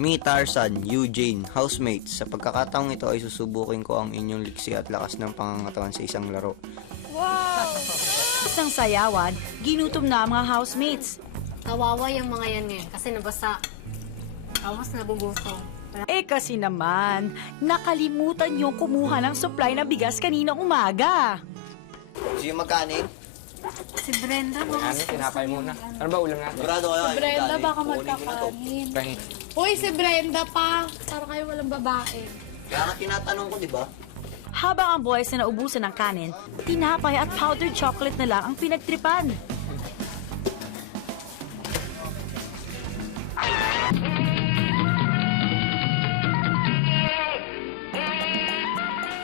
Me, Tarzan, Eugene, housemates, sa pagkakataong ito ay susubukin ko ang inyong liksi at lakas ng pangangatawan sa isang laro. Wow! Isang sayawan, ginutom na ang mga housemates. Kawawa yung mga yan eh, kasi nabasa. Tapos nabubuso. Eh kasi naman, nakalimutan yung kumuha ng supply ng bigas kanina umaga. Sino magkanin? Si Brenda, mga Tinapay muna. Ano ba ulam natin? Sigurado kayo. Si Brenda, baka magkakanin. Pahin. Uy, si Brenda pa. Para kayo walang babae. Kaya nga tinatanong ko, di ba? Habang ang boys na naubusan ng kanin, tinapay at powdered chocolate na lang ang pinagtripan.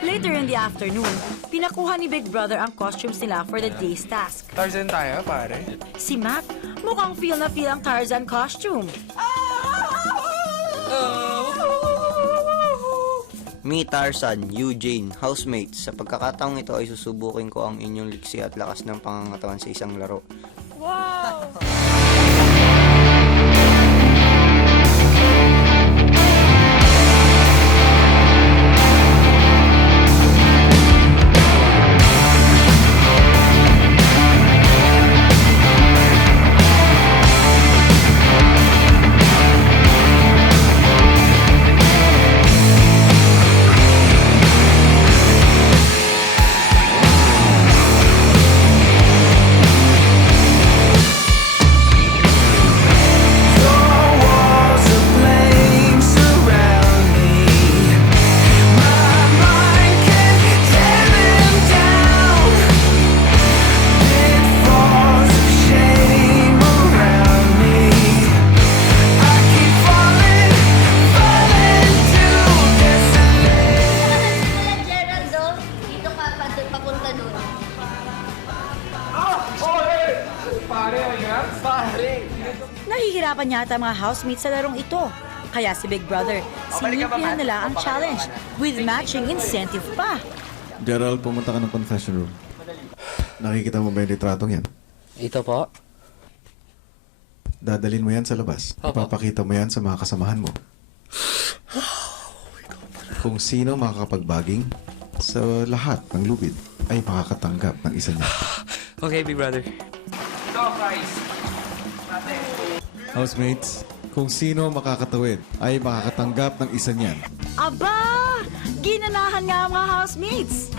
Later in the afternoon, pinakuha ni Big Brother ang costumes nila for the day's task. Tarzan tayo, pare. Si Mac, mukhang feel na feel ang Tarzan costume. Me, Tarzan, Eugene, housemates, sa pagkakataong ito ay susubukin ko ang inyong liksi at lakas ng pangangatawan sa isang laro. Wow! Papunta doon. Nahihirapan yata ang mga housemates sa larong ito. Kaya si Big Brother, sinimplihan nila ang challenge with matching incentive pa. Gerald, pumunta ka ng confession room. Nakikita mo ba yung litratong yan? Ito po. Dadalin mo yan sa labas. Opo. Ipapakita mo yan sa mga kasamahan mo. Kung sino makakapagbaging sa lahat ng lubid ay makakatanggap ng isa niya. Okay, Big Brother. Housemates, kung sino makakatawid ay makakatanggap ng isa niyan. Aba! Ginanahan nga ang mga housemates!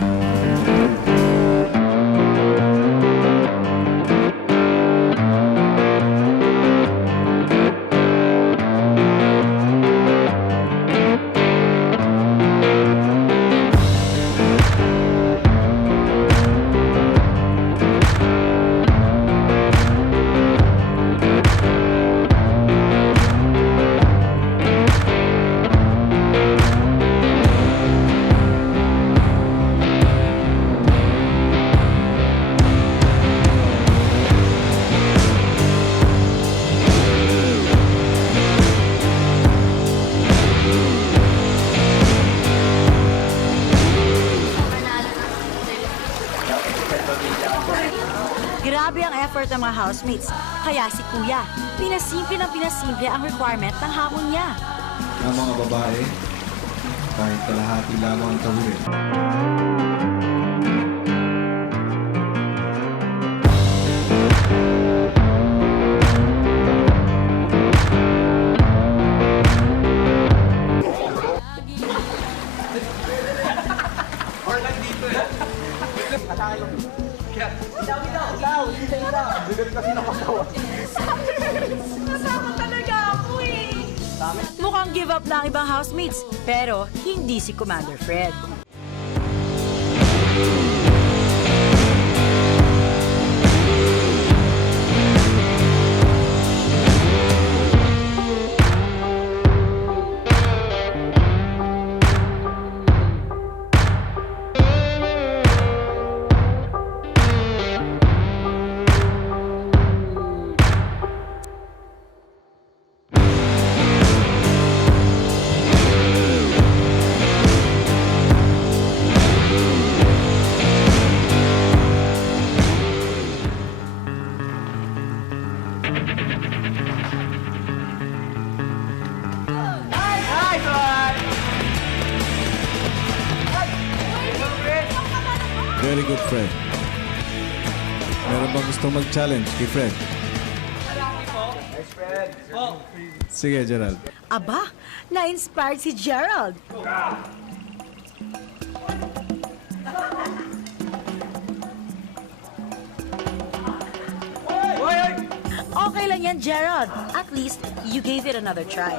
Grabe ang effort ng mga housemates. Kaya si Kuya, pinasimple ang requirement ng hamon niya. Ang mga babae, kahit kalahati lamang ang tawid. Mukhang give up na ang ibang housemates, pero hindi si Commander Fred. Very good, Fred. Meron bang gusto mag-challenge kay Fred? Sige, Gerald. Aba, na-inspired si Gerald. Okay lang yan, Gerald. At least, you gave it another try.